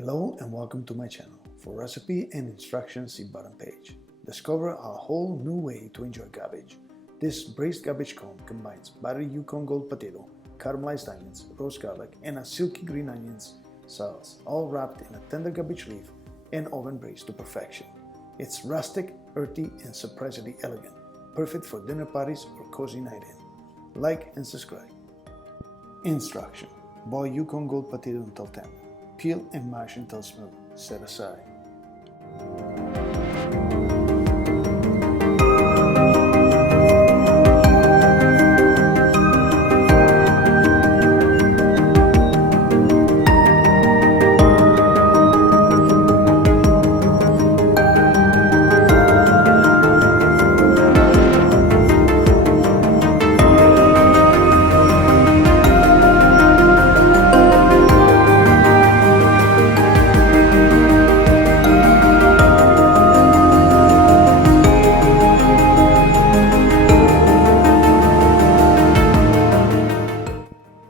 Hello and welcome to my channel. For recipe and instructions, see bottom page. Discover a whole new way to enjoy cabbage. This braised cabbage cone combines buttery Yukon gold potato, caramelized onions, roast garlic, and a silky green onions sauce, all wrapped in a tender cabbage leaf and oven braised to perfection. It's rustic, hearty, and surprisingly elegant, perfect for dinner parties or cozy night in. Like and subscribe. Instruction: boil Yukon gold potato until tender. Peel and mash until smooth. Set aside.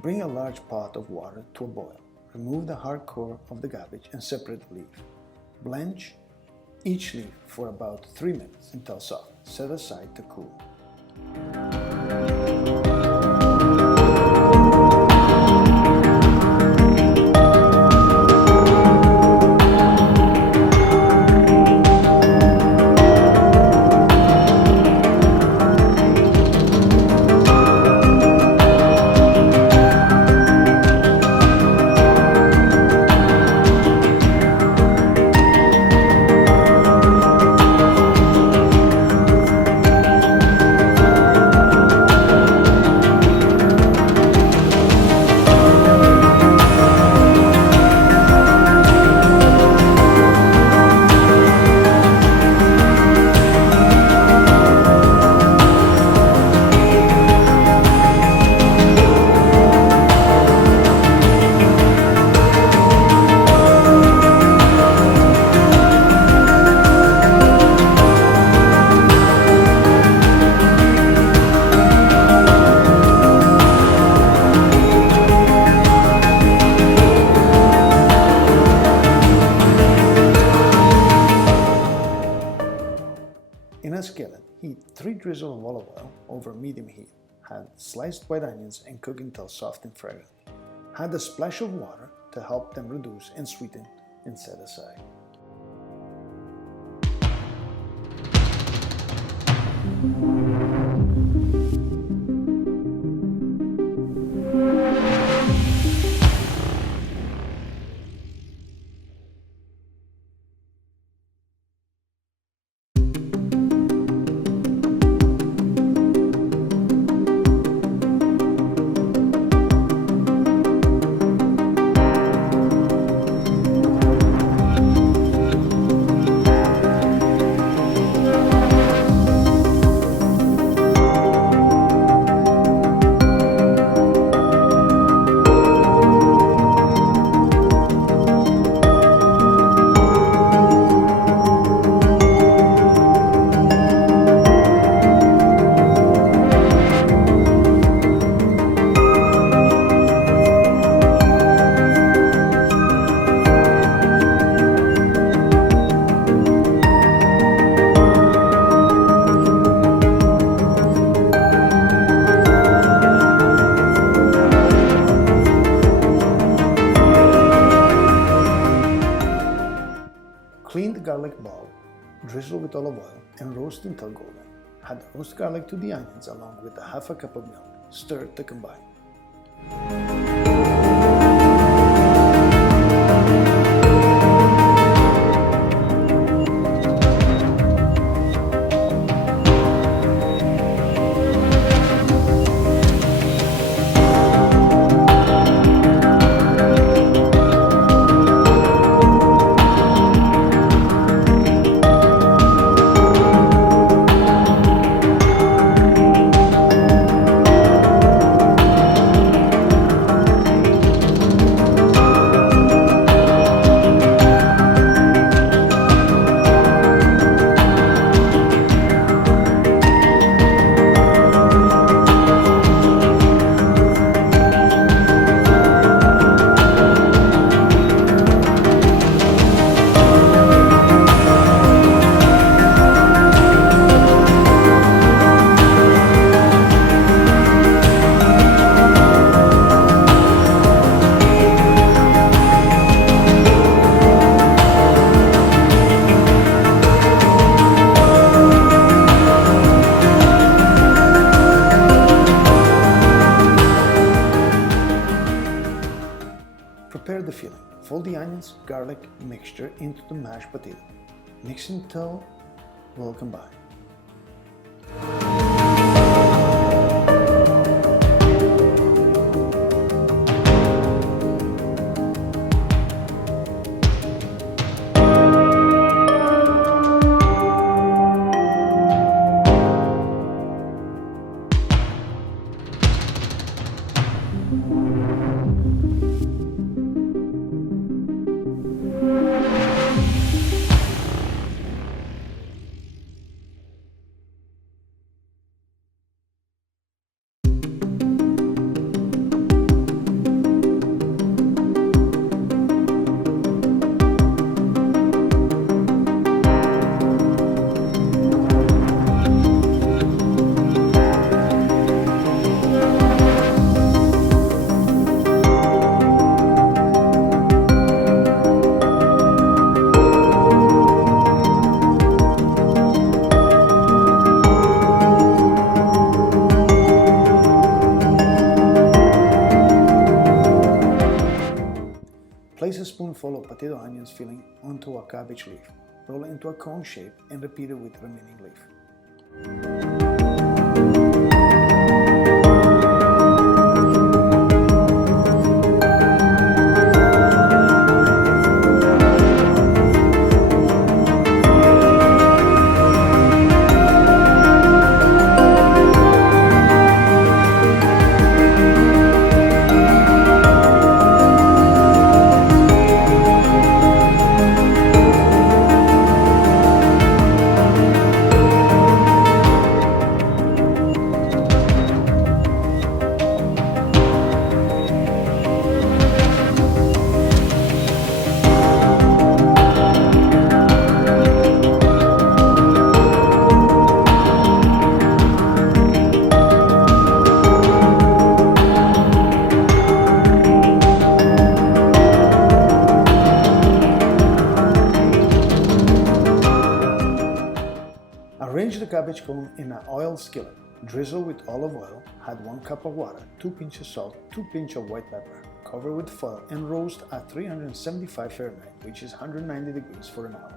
Bring a large pot of water to a boil. Remove the hard core of the cabbage and separate the leaf. Blanch each leaf for about 3 minutes until soft. Set aside to cool. In a skillet, heat 3 drizzles of olive oil over medium heat. Add sliced white onions and cook until soft and fragrant. Add a splash of water to help them reduce and sweeten and set aside. Clean the garlic bulb, drizzle with olive oil, and roast until golden. Add the roast garlic to the onions along with a half a cup of milk. Stir to combine. Fold the onions, garlic mixture into the mashed potato. Mix until well combined. Place a spoonful of potato onions filling onto a cabbage leaf. Roll it into a cone shape and repeat it with the remaining leaf. Arrange the cabbage cone in an oiled skillet. Drizzle with olive oil, add 1 cup of water, 2 pinches of salt, 2 pinches of white pepper. Cover with foil and roast at 375 Fahrenheit, which is 190 degrees for an hour.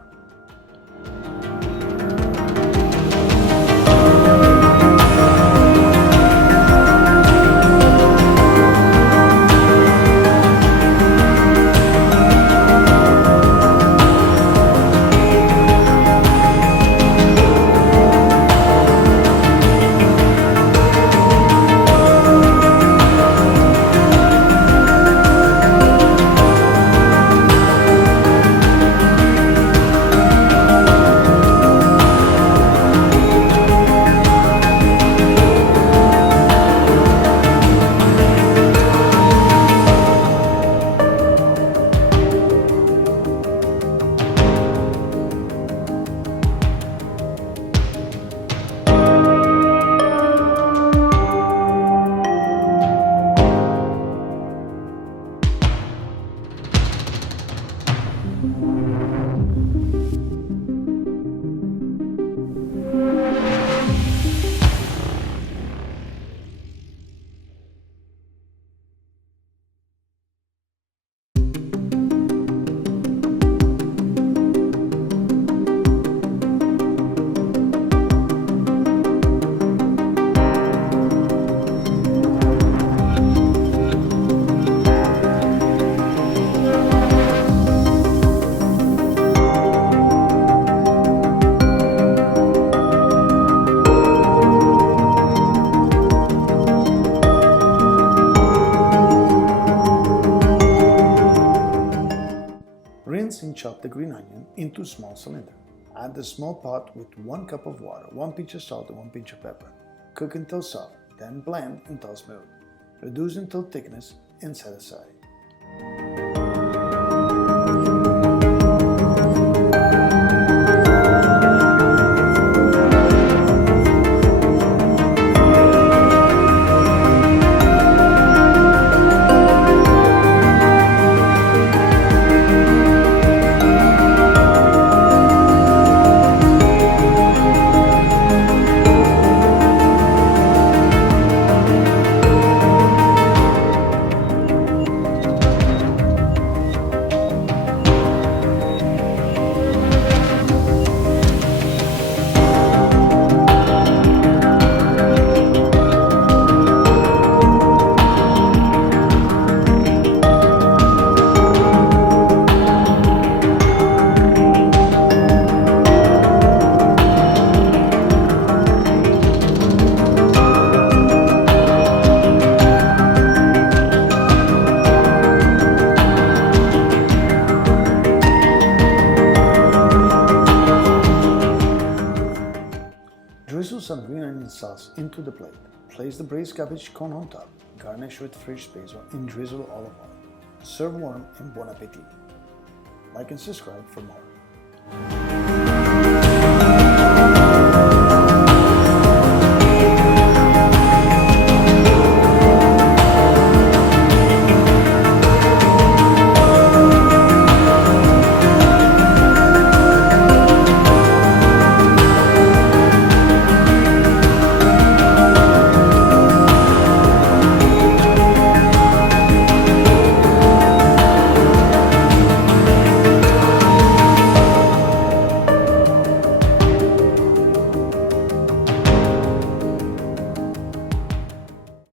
Rinse and chop the green onion into small cylinder. Add the small pot with 1 cup of water, 1 pinch of salt and 1 pinch of pepper. Cook until soft, then blend until smooth. Reduce until thickness and set aside. seasoning sauce into the plate. Place the braised cabbage cone on top, garnish with fresh basil and drizzle olive oil. Serve warm and bon appetit. Like and subscribe for more.